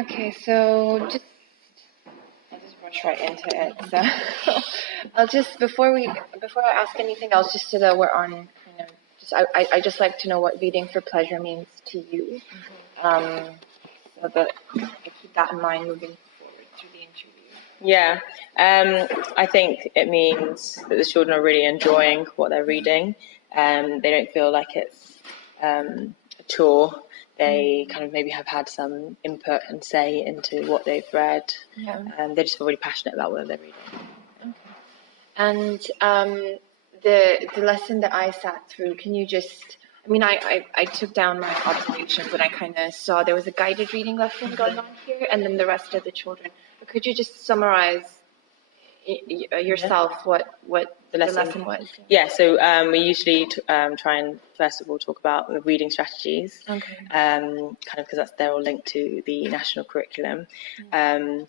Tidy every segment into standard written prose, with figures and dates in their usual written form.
Okay, so I'll just rush right into it. So I'll just before I ask anything else, just so that we're on kind of just I just like to know what reading for pleasure means to you, um, so that I keep that in mind moving forward through the interview. Yeah, I think it means that the children are really enjoying what they're reading. They don't feel like it's a chore. They kind of maybe have had some input and say into what they've read. Yeah. They just feel really passionate about what they're reading. Okay. And the lesson that I sat through, can you just? I mean, I took down my observations and I kind of saw there was a guided reading lesson going on here, and then the rest of the children. But could you just summarize yourself what the lesson was? Yeah, so we usually try and first of all talk about the reading strategies, Okay. kind of because they're all linked to the national curriculum. And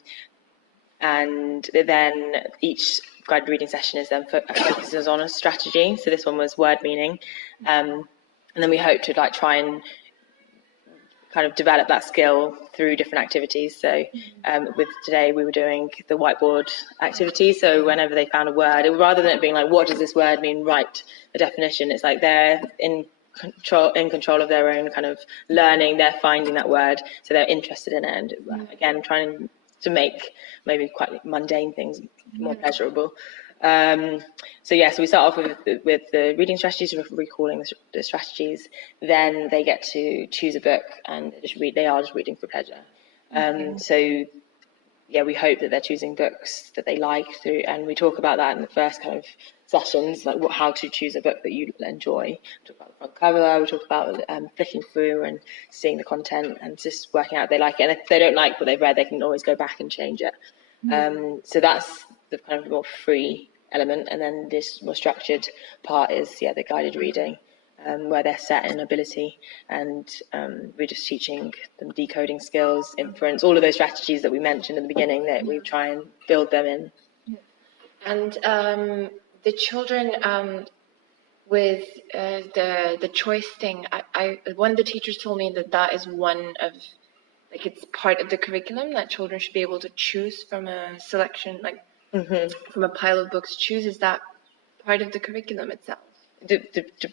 then each guided reading session is then focuses on a strategy. So this one was word meaning, and then we hope to try and kind of develop that skill through different activities. So with today we were doing the whiteboard activity. So whenever they found a word, rather than it being like, what does this word mean, write the definition, it's like they're in control of their own kind of learning. They're finding that word, so they're interested in it, and again trying to make maybe quite mundane things more pleasurable. So we start off with the reading strategies, recalling the strategies. Then they get to choose a book and just read. They are just reading for pleasure. We hope that they're choosing books that they like through, and we talk about that in the first kind of sessions, like how to choose a book that you enjoy. We talk about the front cover. We talk about flicking through and seeing the content and just working out if they like it. And if they don't like what they've read, they can always go back and change it. So that's the kind of more free element, and then this more structured part is the guided reading, where they're set in ability, and we're just teaching them decoding skills, inference, all of those strategies that we mentioned in the beginning, that we try and build them in. And the children with the choice thing, I one of the teachers told me that is one of, like, it's part of the curriculum that children should be able to choose from a selection, like from a pile of books. Is that part of the curriculum itself?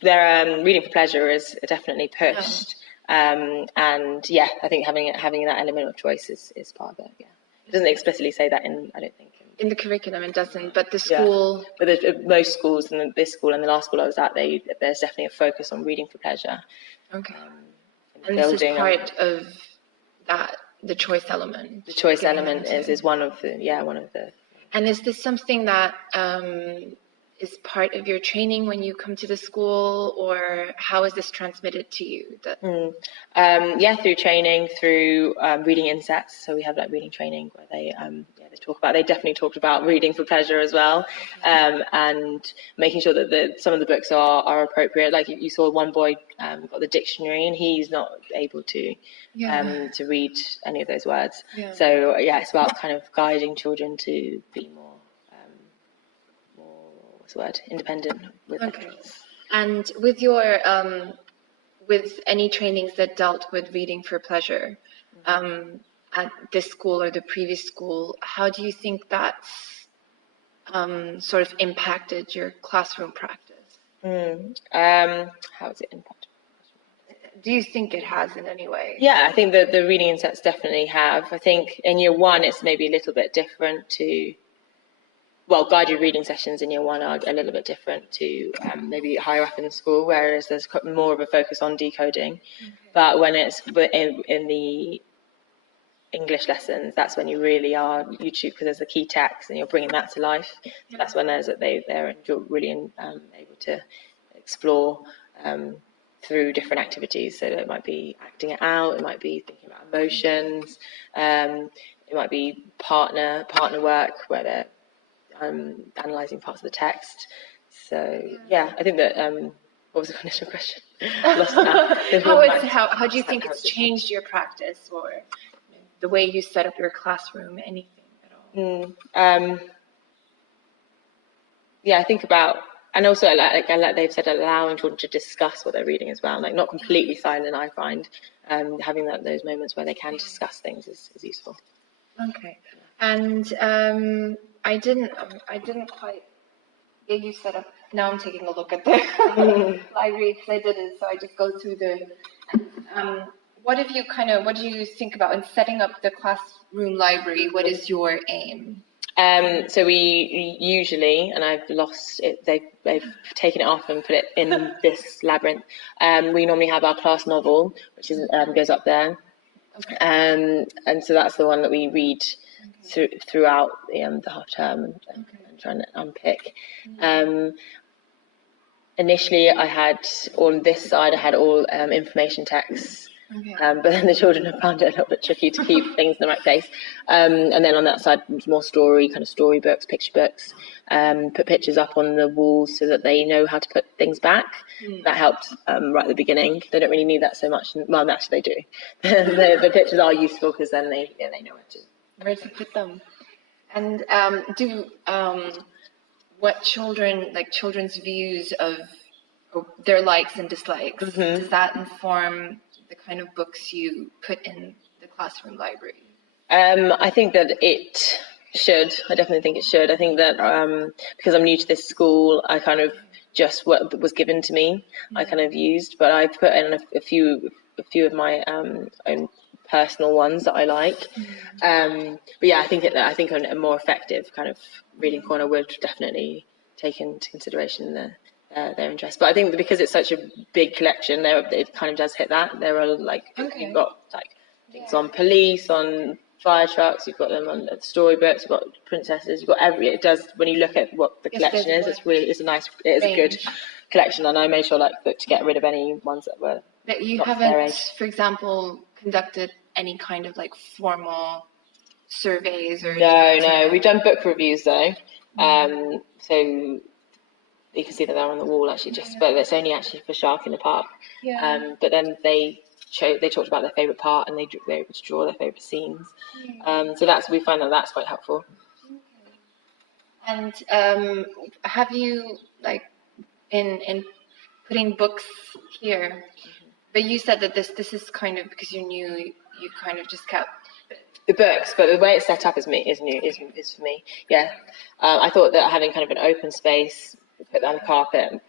Their reading for pleasure is definitely pushed, and I think having that element of choice is part of it. Yeah, it doesn't explicitly say that I don't think. In the curriculum, it doesn't, but the school. Yeah. But most schools, and this school and the last school I was at, there's definitely a focus on reading for pleasure. Okay. And this is part of that, the choice element. The choice element is one of the. And is this something that is part of your training when you come to the school, or how is this transmitted to you? Through training, through reading insets. So we have reading training where they they definitely talked about reading for pleasure as well, and making sure that some of the books are appropriate. Like you saw one boy got the dictionary and he's not able to read any of those words. Yeah. So it's about kind of guiding children to be more independent with their choice. And with your with any trainings that dealt with reading for pleasure, at this school or the previous school, how do you think that's sort of impacted your classroom practice? How has it impacted? Do you think it has in any way? Yeah, I think that the reading insets definitely have. I think in year one it's maybe a little bit different to. Well, guided reading sessions in year one are a little bit different to maybe higher up in the school, whereas there's more of a focus on decoding. Okay. But when it's in the English lessons, that's when you really are YouTube, because there's the key text and you're bringing that to life. Yeah. So that's when they're really able to explore through different activities. So it might be acting it out, it might be thinking about emotions, it might be partner work where they're analysing parts of the text. So I think that what was the initial question? Lost it now. How do you think it's changed your practice, or the way you set up your classroom, anything at all? I think about, and also like they've said, allowing children to discuss what they're reading as well, like not completely silent. I find having those moments where they can discuss things is useful. Okay. And I didn't quite get you set up. Now I'm taking a look at the library because I didn't. So I just go through the. What do you think about in setting up the classroom library? What is your aim? So we usually, and I've lost it, they've taken it off and put it in this labyrinth. We normally have our class novel, which is goes up there. Okay. And so that's the one that we read throughout the half term and trying to unpick. Initially, I had on this side, I had all information texts. Okay. But then the children have found it a little bit tricky to keep things in the right place. And then on that side, more storybooks, picture books, put pictures up on the walls so that they know how to put things back. That helped right at the beginning. They don't really need that so much. Well, actually, they do. The pictures are useful because then they know where to put them. And what children's views of their likes and dislikes, does that inform the kind of books you put in the classroom library? I think that it should. I definitely think it should. I think that because I'm new to this school, I kind of just what was given to me, I kind of used, but I put in a few of my own personal ones that I like. But yeah, I think a more effective kind of reading corner would definitely take into consideration their interest. But I think because it's such a big collection, it kind of does hit that. There are you've got things on police, on fire trucks, you've got them on storybooks, you've got princesses, you've got it does, when you look at what the collection is, it's a good collection, and I made sure to get rid of any ones that were that you haven't, for example, conducted any kind of formal surveys or no, we've done book reviews though. So you can see that they're on the wall actually, but it's only actually for Shark in the Park. But then they talked about their favourite part, and they were able to draw their favourite scenes. So we find that's quite helpful. And have you in putting books here? But you said that this is kind of because you're new. You kind of just kept the books, but the way it's set up is for me. Yeah, I thought that having kind of an open space, put that on the carpet and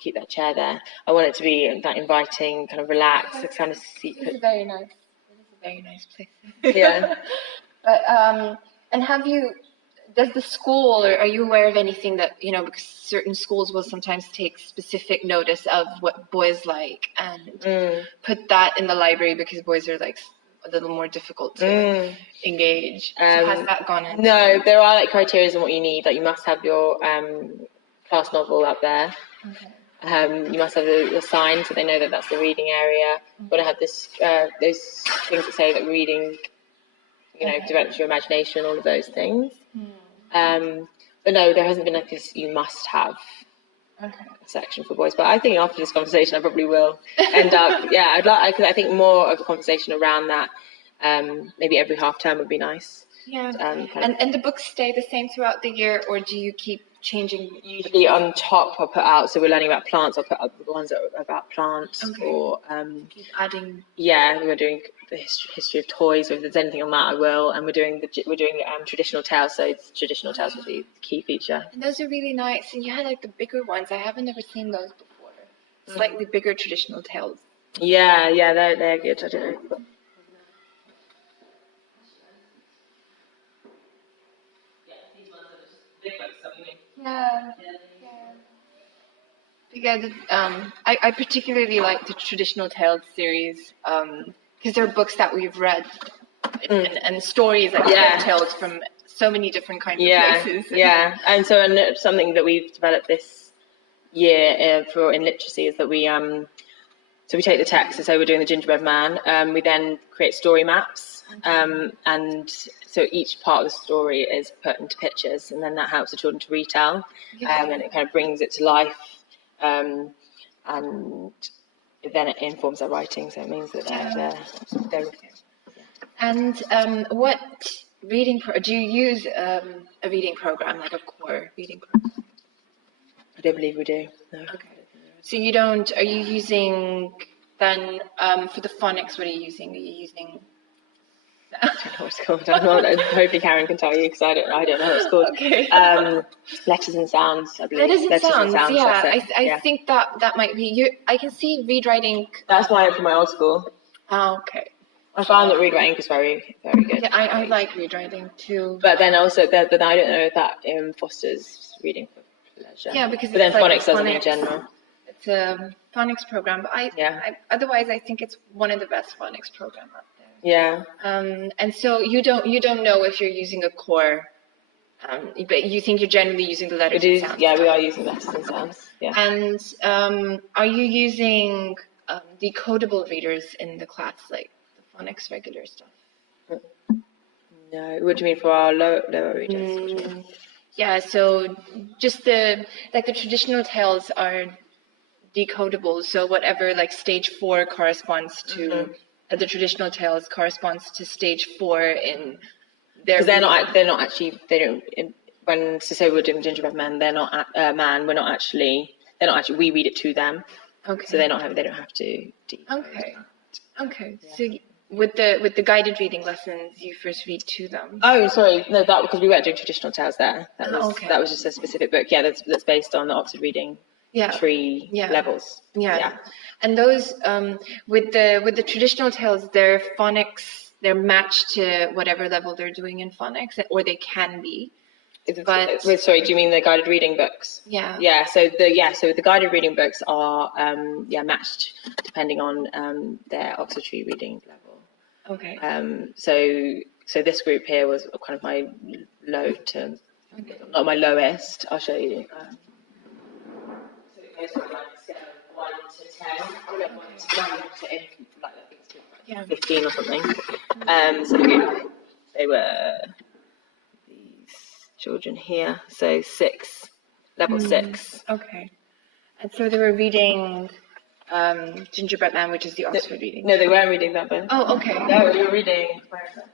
keep that chair there. I want it to be that inviting, kind of relaxed, kind of seat. It's very nice. It is a very nice place. Yeah. But and does the school, or are you aware of anything that because certain schools will sometimes take specific notice of what boys like and put that in the library because boys are a little more difficult to engage. So has that gone into? No, there are criteria on what you need. You must have your class novel up there. Okay. You must have the sign so they know that that's the reading area. You want to have those things that say that reading, develops your imagination, all of those things. But no, there hasn't been you must have a section for boys. But I think after this conversation, I probably will end up. Yeah, I think more of a conversation around that. Maybe every half term would be nice. Yeah. And the books stay the same throughout the year, or do you keep changing? Usually on top I'll put out, so we're learning about plants, I'll put up the ones that are about plants, or keep adding. Yeah, we're doing the history of toys, so if there's anything on that I will, and we're doing traditional tales, so traditional tales will be the key feature. And those are really nice, and you had the bigger ones. I haven't ever seen those before. Slightly bigger traditional tales. Yeah, they're good. I don't know. Yeah. I particularly like the traditional tales series because they're books that we've read and stories tales from so many different kinds of places. Yeah, and something that we've developed this year in literacy is that we so we take the text, and so we're doing the Gingerbread Man. We then create story maps, and so each part of the story is put into pictures, and then that helps the children to retell, and it kind of brings it to life, and then it informs their writing. So it means that they're And what reading do you use a reading program, a core reading program? I don't believe we do. No. Okay. So you don't? Are you using then for the phonics, what are you using? Are you using? I don't know what it's called. I'm not, hopefully Karen can tell you because I don't know what it's called. Okay. Letters and sounds, I believe. Letters and sounds. Yeah, that's it. I think that might be you. I can see read writing. That's why I'm from my old school. Oh, okay. I found that read writing is very, very good. Yeah, I like read writing too. But then also, but I don't know if that fosters reading for pleasure. Yeah, because but then it's like phonics doesn't in general. It's a phonics program, but otherwise I think it's one of the best phonics program out there. Yeah. And so you don't know if you're using a core, but you think you're generally using the letters and sounds. Yeah, we are using letters and sounds. Yeah. And are you using decodable readers in the class, like the phonics regular stuff? No. What do you mean for our lower readers? Yeah, so just the traditional tales are decodable. So whatever like stage 4 corresponds to the traditional tales corresponds to stage 4 in their. Because they're not actually they don't. When so say we're doing Gingerbread Man, they're not man. They're not actually. We read it to them. Okay. So they don't have to decode. Okay. Yeah. So with the guided reading lessons, you first read to them. Oh, sorry, no, that because we weren't doing traditional tales there. That was just a specific book. Yeah, that's based on the Oxford Reading Tree levels. Yeah. And those with the traditional tales, their phonics, they're matched to whatever level they're doing in phonics, or they can be. But sorry, do you mean the guided reading books? Yeah. Yeah. So the guided reading books are matched depending on their Oxford Tree reading level. Okay. So this group here was kind of my low to, not my lowest. I'll show you. So it goes from like scale 1 to 10. 1 to 15 or something. So they were these children here. So 6, level 6. Okay. And so they were reading Gingerbread Man, which is the Oxford reading. No, they weren't reading that book. Oh, okay. No, we were reading. Where is it?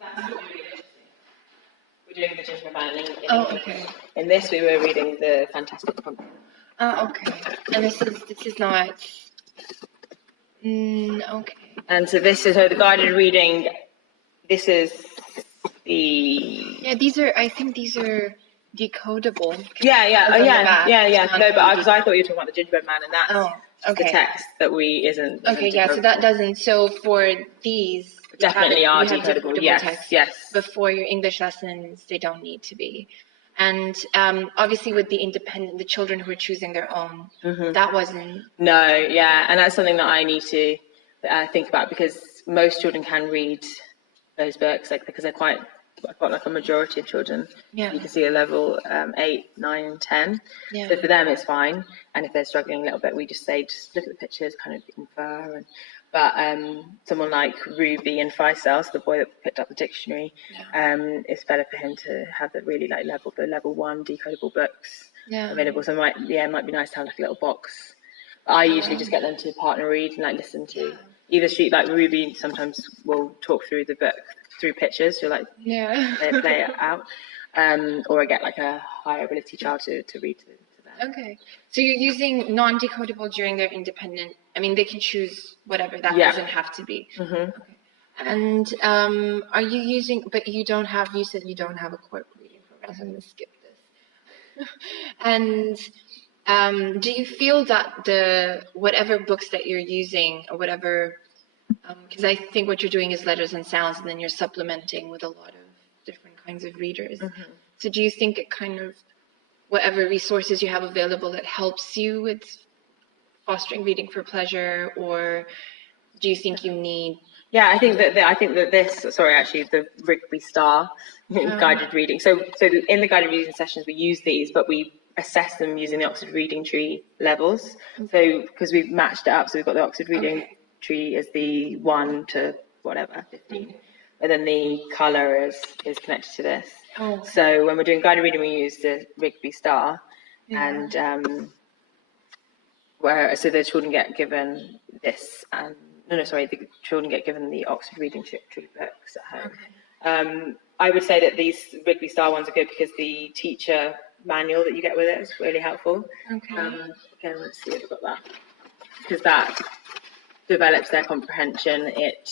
That's what we're doing the Gingerbread Man. Okay. In this, we were reading the Fantastic Pumpkin. Okay. And this is not. Okay. And so this is the guided reading. This is the. Yeah, I think these are decodable. Yeah. No, but because I thought you were talking about the Gingerbread Man, and that's the text that isn't. Okay, yeah. So that doesn't. So for these, definitely are decodable. Yes. Before your English lessons, they don't need to be. And obviously, with the children who are choosing their own, that wasn't. No, yeah, and that's something that I need to think about because most children can read those books, because they're quite like a majority of children. Yeah. You can see a level 8, 9, and 10. Yeah. So for them, it's fine. And if they're struggling a little bit, we just say, just look at the pictures, kind of infer. But someone like Ruby and Faisal, so the boy that picked up the dictionary, it's better for him to have the really the level 1 decodable books available. So it might be nice to have a little box. But I usually just get them to partner read and listen to either sheet. Like Ruby sometimes will talk through the book through pictures, so they play it out, or I get a higher ability child to read to them. Okay, so you're using non-decodable during their independent. I mean, they can choose whatever. That doesn't have to be. Okay. And are you using? But you don't have. You said you don't have a core reading program. So I'm going to skip this. And do you feel that whatever books that you're using or whatever? Because I think what you're doing is letters and sounds, and then you're supplementing with a lot of different kinds of readers. So do you think it kind of, whatever resources you have available, that helps you with fostering reading for pleasure, or do you think you need? Yeah, I think that the Rigby Star guided reading. So in the guided reading sessions, we use these, but we assess them using the Oxford Reading Tree levels. So because we've matched it up, so we've got the Oxford Reading Tree is the 1 to 15, and then the colour is connected to this. So when we're doing guided reading, we use the Rigby Star, and so the children get given this, and the children get given the Oxford Reading Tree books at home. I would say that these Rigby Star ones are good because the teacher manual that you get with it is really helpful. Okay. Again, let's see if I've got that. because that develops their comprehension. It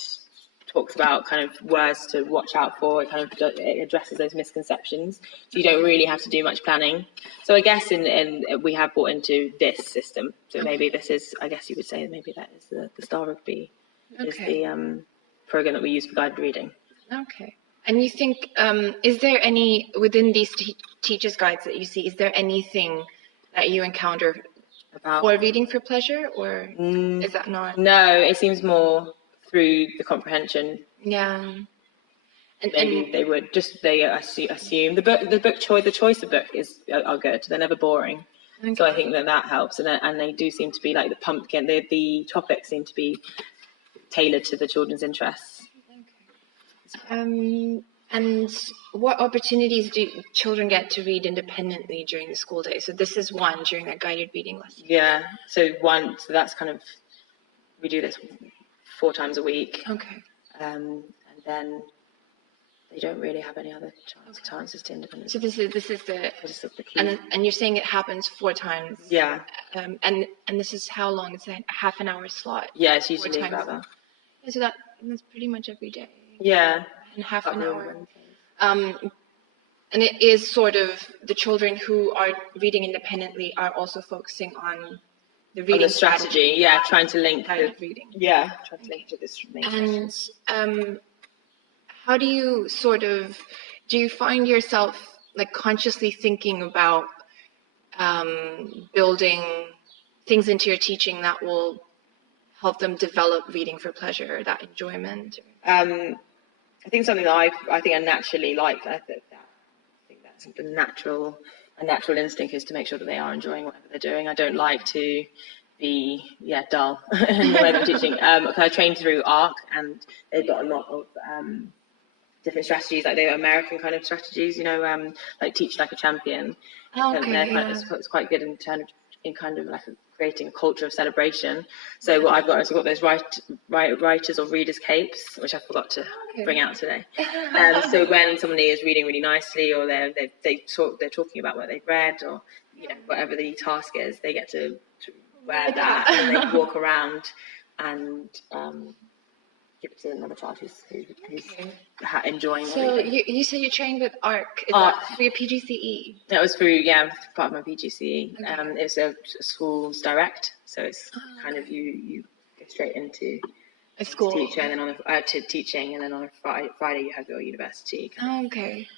talks about kind of words to watch out for. It kind of it addresses those misconceptions. So you don't really have to do much planning. So I guess in we have brought into this system. So maybe this is, I guess you would say, maybe that is the Star Rugby is the program that we use for guided reading. Okay. And you think, is there any, within these teachers' guides that you see, is there anything that you encounter About for reading for pleasure, or is that not? No, it seems more through the comprehension. Yeah. And Maybe they would just assume the choice of book are good. They're never boring. Okay. So I think that helps, and they do seem to be like the pumpkin. The topics seem to be tailored to the children's interests. And what opportunities do children get to read independently during the school day? So this is one during that guided reading lesson. Yeah. So that's kind of, we do this 4 times a week. Okay. And then they don't really have any other chances to independence. So this is the key. And you're saying it happens 4 times. Yeah. And this is how long? It's a half an hour slot. Yeah, it's usually about that. Yeah, so that's pretty much every day. Yeah. And half an hour. And it is sort of the children who are reading independently are also focusing on the reading strategy. Yeah, trying to link reading. Yeah, trying to link to this. And how do you do you find yourself like consciously thinking about building things into your teaching that will help them develop reading for pleasure, that enjoyment? I think something that I think I naturally like. I think that's a natural instinct is to make sure that they are enjoying whatever they're doing. I don't like to be dull in the way that I'm teaching. I trained through ARC, and they've got a lot of different strategies, like the American kind of strategies, like Teach Like a Champion. It's quite good in kind of like creating a culture of celebration. So what I've got is those writers or readers capes, which I forgot to bring out today. So when somebody is reading really nicely, or they're talking about what they've read, or whatever the task is, they get to wear that and they walk around and give it to another child who's enjoying it. So you said you trained with ARC. Is that for your PGCE? That was through, part of my PGCE. Okay. It's a schools direct, so it's kind of you go straight into a school teacher, and then to teaching, and then on a Friday you have your university sessions. Okay,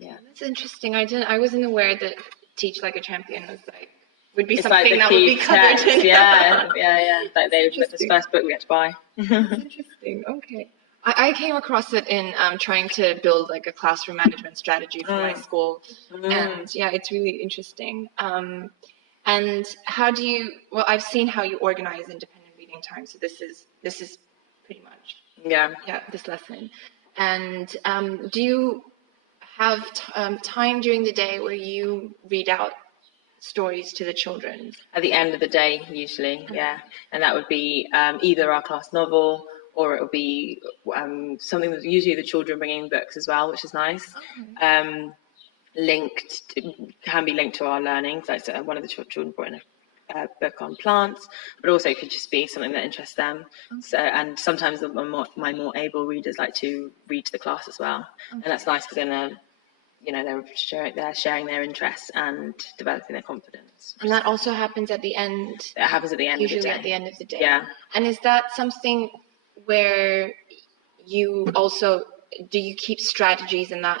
yeah, that's interesting. I wasn't aware that Teach Like a Champion would be it's something like that would be covered. Text. Yeah. Like this first book we had to buy. That's interesting. Okay. I came across it in trying to build like a classroom management strategy for my school, and it's really interesting. And how do you? Well, I've seen how you organize independent reading time. So this is pretty much this lesson. And do you have time during the day where you read out stories to the children? At the end of the day, usually, and that would be either our class novel, or it will be something that usually the children bringing books as well, which is nice. Can be linked to our learning. So one of the children brought in a book on plants, but also it could just be something that interests them. So, and sometimes my more able readers like to read to the class as well, and that's nice because then they're sharing their interests and developing their confidence. And that also happens at the end. It happens at the end. Usually of the day. At the end of the day. Yeah. And is that something where you also do you keep strategies in that?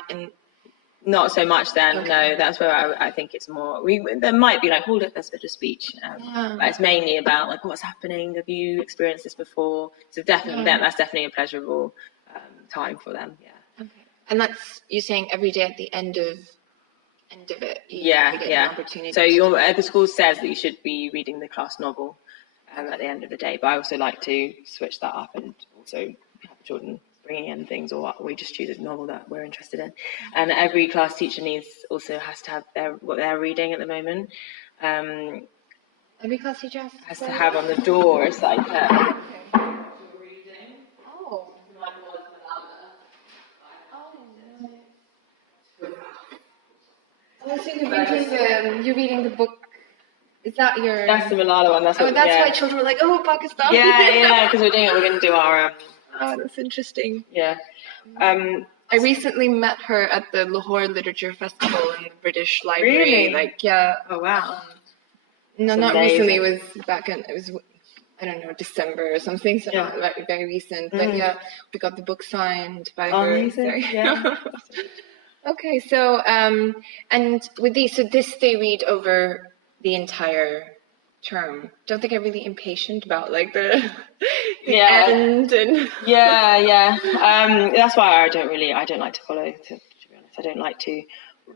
Not so much then. Okay. No, that's where I think it's more. There might be like, look, there's a bit of speech, but it's mainly about like what's happening. Have you experienced this before? So definitely, that's definitely a pleasurable time for them. Yeah. Okay. And that's you saying every day at the end of it. An opportunity. So the school says that you should be reading the class novel at the end of the day, but I also like to switch that up and also have the children bringing in things, or we just choose a novel that we're interested in. And every class teacher has to have what they're reading at the moment. Every class teacher has to have on the door. It's like reading. So you're reading the book. Is that your? That's the Malala one. That's Oh, what, that's yeah. why children were like, oh, Pakistan. Yeah, because we're going to do our, Oh, that's interesting. yeah. I recently met her at the Lahore Literature Festival in the British Library. Really? Like, yeah. Oh, wow. No, That's not amazing. recently. It was back in, it was, I don't know, December or something. So not like very recent. But yeah, we got the book signed by her. Amazing. So, Yeah. Okay, so, and with these, so this they read over the entire term. Don't they get really impatient about like the Yeah. end and Yeah. That's why I don't like to follow, to be honest. I don't like to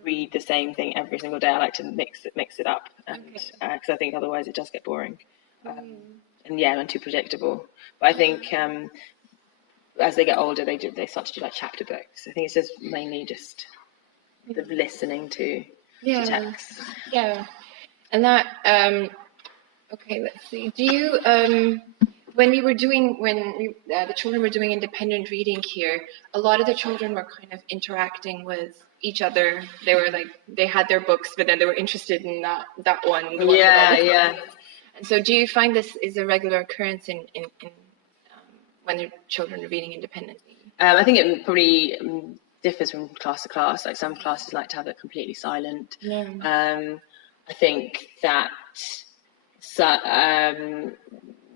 read the same thing every single day. I like to mix it up, and because I think otherwise it does get boring, and too predictable. But I think as they get older, they start to do like chapter books. I think it's just mainly just the listening to text. Yeah, and that okay. Let's see. Do you when the children were doing independent reading here, a lot of the children were kind of interacting with each other. They were like they had their books, but then they were interested in that one. The one with all the comments. And so, do you find this is a regular occurrence in when the children are reading independently? I think it probably differs from class to class. Like some classes like to have it completely silent. I think that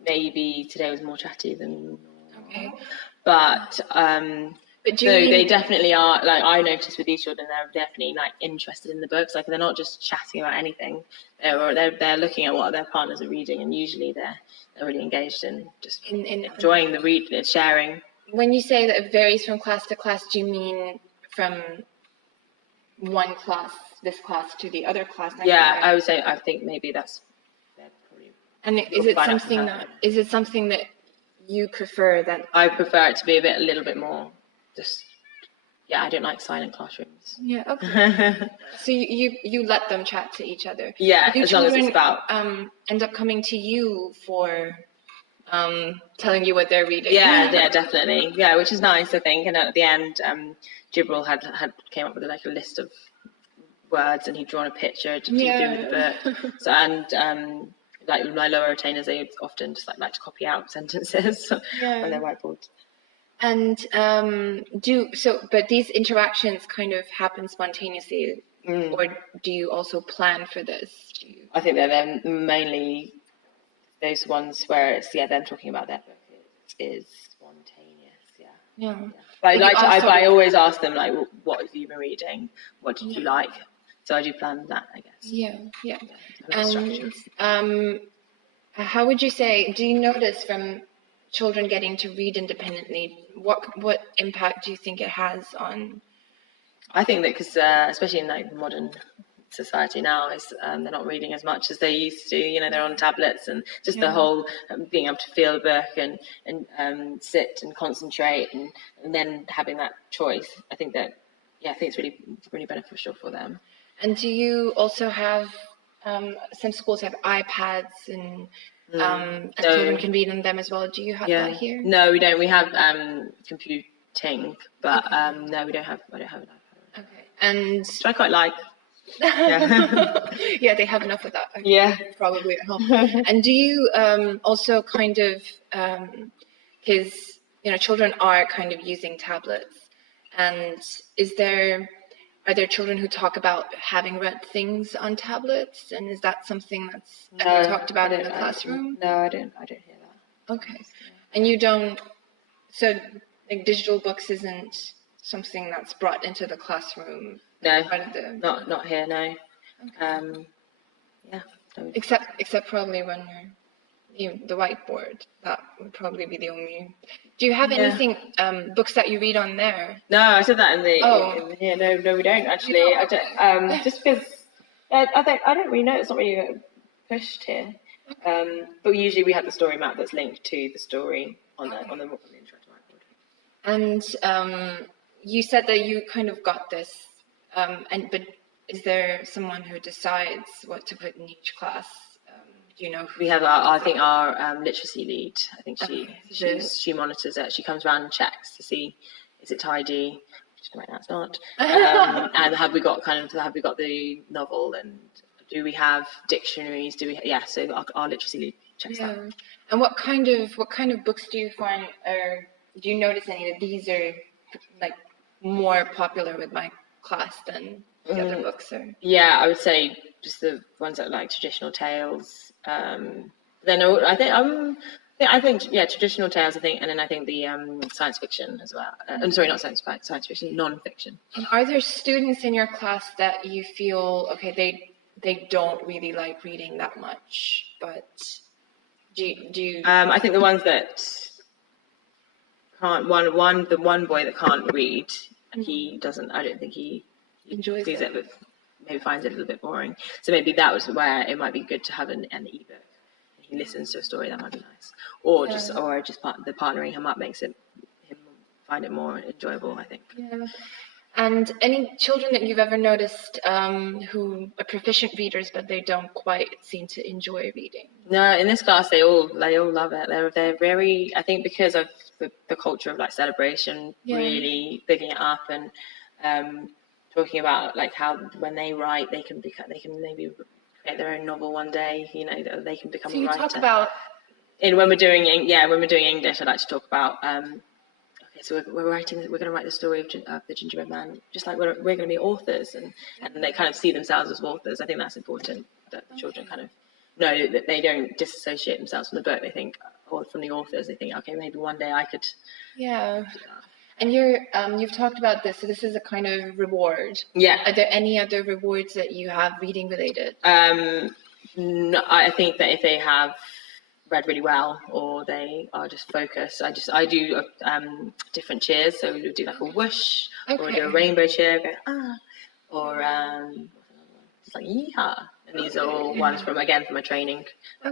maybe today was more chatty than normal. But they definitely are. Like I noticed with these children, they're definitely like interested in the books. Like they're not just chatting about anything. They're looking at what their partners are reading, and usually they're really engaged in just enjoying the read, sharing. When you say that it varies from class to class, do you mean from one class, this class, to the other class? Yeah, I would say. I think maybe that's. And is it something that you prefer? That I prefer it to be a little bit more. Just I don't like silent classrooms. Yeah. Okay. So you let them chat to each other. Yeah, do as long as it's about. End up coming to you for telling you what they're reading. Yeah, definitely. Yeah, which is nice, I think. And at the end, Jibril had came up with like a list of words, and he'd drawn a picture to do with the book. So like my lower retainers, they would often just like to copy out sentences on their whiteboards. And but these interactions kind of happen spontaneously, or do you also plan for this? I think they're mainly those ones where it's them talking about their book is spontaneous. Yeah. But I always ask them like, what have you been reading? What did you like? So I do plan that, I guess. Yeah. And how would you say? Do you notice from children getting to read independently, what impact do you think it has on? I think that because especially in like modern society now, is they're not reading as much as they used to. They're on tablets, and just the whole being able to feel the book and sit and concentrate and then having that choice. I think that I think it's really beneficial for them. And do you also have some schools have iPads and children can read on them as well? Do you have that here? No, we don't. We have computing, but no, we don't have. I don't have an iPad. Okay, and which I quite like. Yeah, they have enough of that. Probably at home. And do you also kind of because children are kind of using tablets, and are there children who talk about having read things on tablets, and is that something that's talked about in the classroom? No, I don't hear that. Okay, and you don't. So, like, digital books isn't something that's brought into the classroom. No, not here. No. Okay. Except probably when the whiteboard. That would probably be the only. Do you have anything books that you read on there? No, I said that in here. No, we don't actually. I don't. Just because I don't really know. It's not really pushed here. But usually we have the story map that's linked to the story on the interactive whiteboard. And you said that you kind of got this. But is there someone who decides what to put in each class? Do you know? We have our literacy lead. I think she monitors it. She comes around and checks to see is it tidy. Right now it's not. And have we got the novel and do we have dictionaries? So our literacy lead checks that. And what kind of books do you find, or do you notice any that these are like more popular with my class than the other books? Or Yeah, I would say just the ones that are like traditional tales. Then I think traditional tales. And then I think the science fiction as well. I'm sorry, not science fiction, non-fiction. And are there students in your class that you feel they don't really like reading that much, but do you? I think the ones that can't the one boy that can't read, he doesn't. I don't think he Enjoys sees it. but maybe finds it a little bit boring. So maybe that was where it might be good to have an ebook. He listens to a story, that might be nice. Or just the partnering him up makes him find it more enjoyable, I think. Yeah. And any children that you've ever noticed who are proficient readers, but they don't quite seem to enjoy reading? No, in this class they all love it. They're very, I think, because of the culture of like celebration, really bigging it up and talking about like how when they write they can maybe create their own novel one day. You know, they can become a writer. So you talk about. And when we're doing English, I like to talk about. So we're going to write the story of the Gingerbread Man, just like we're going to be authors, and they kind of see themselves as authors. I think that's important, that the children kind of know that they don't disassociate themselves from the book. They think, or from the authors, they think, okay, maybe one day I could. Yeah. And you've talked about this, so this is a kind of reward. Yeah. Are there any other rewards that you have reading related? No, I think that if they have read really well or they are just focused, I do different cheers. So we would do like a whoosh, or we do a rainbow cheer, go or just like yeehaw. And these are all ones from a training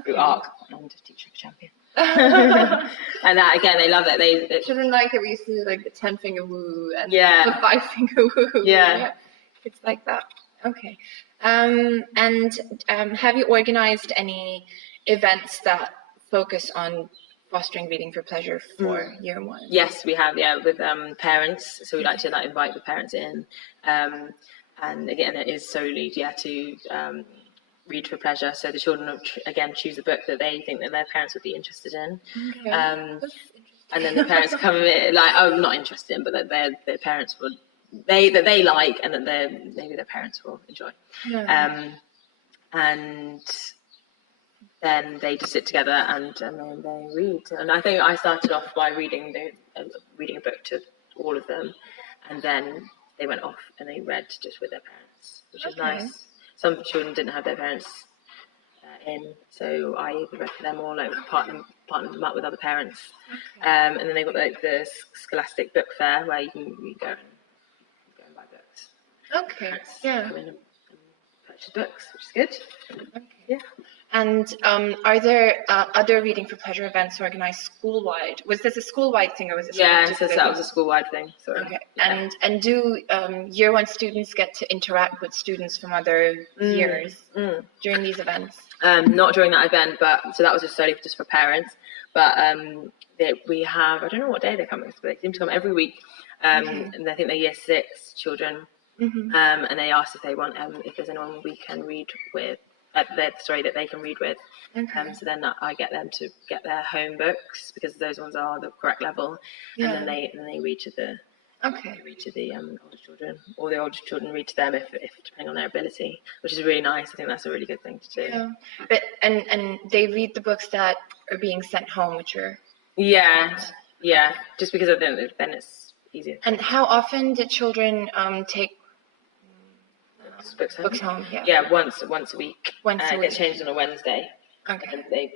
through ARC and Teacher Champion. And that again, they love it. They children like it. We used to do like the 10-finger woo and the 5-finger woo. Yeah, it's like that. Okay. And have you organized any events that focus on fostering reading for pleasure for year one? Yes, we have. Yeah, with parents. So we like to invite the parents in, and again, it is solely to read for pleasure. So the children again choose a book that they think that their parents would be interested in. Okay. And then the parents come in like, oh, not interested in, but that their parents would that they like, and that maybe their parents will enjoy. Yeah. And then they just sit together and then they read. And I think I started off by reading a book to all of them, and then they went off and they read just with their parents, which is nice. Some children didn't have their parents in, so I either read for them or like partnered them up with other parents. And then they got like the Scholastic Book Fair where you can go and buy books. Okay. Yeah. Come in and purchase books, which is good. Okay. Yeah. And are there other reading for pleasure events organized school-wide? Was this a school-wide thing, or was it? Yeah, that was a school-wide thing. Sorry. Okay. Yeah. And do year one students get to interact with students from other years during these events? Not during that event, but so that was just solely just for parents. But we have, I don't know what day they're coming, but they seem to come every week. And I think they're year 6 children. And they asked if they want if there's anyone we can read with. That they can read with. So then I get them to get their home books because those ones are the correct level, and then they read to the older children, or the older children read to them if depending on their ability, which is really nice. I think that's a really good thing to do. Yeah. But and they read the books that are being sent home, which are just because then it's easier. And how often do children take books home? Yeah, once a week. Once a week. It gets changed on a Wednesday. Okay. And they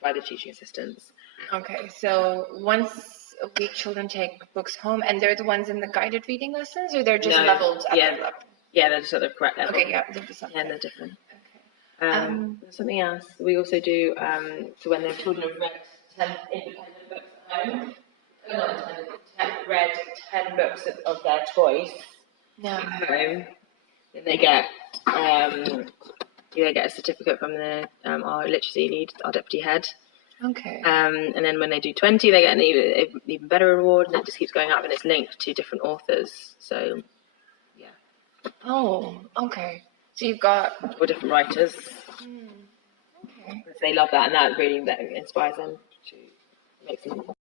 by the teaching assistants. Okay, so once a week children take books home, and they're the ones in the guided reading lessons, or they're just leveled at their level? Yeah, they're just at the correct level. Okay, they're just and they're different. Okay. Something else we also do. So when the children have read 10 independent books at home, read 10 books of their choice at home. Then they get a certificate from our literacy lead, our deputy head. Okay. And then when they do 20, they get an even better reward, and it just keeps going up, and it's linked to different authors. So, yeah. Oh, okay. So you've got, or different writers. okay. They love that, and that really inspires them to make something.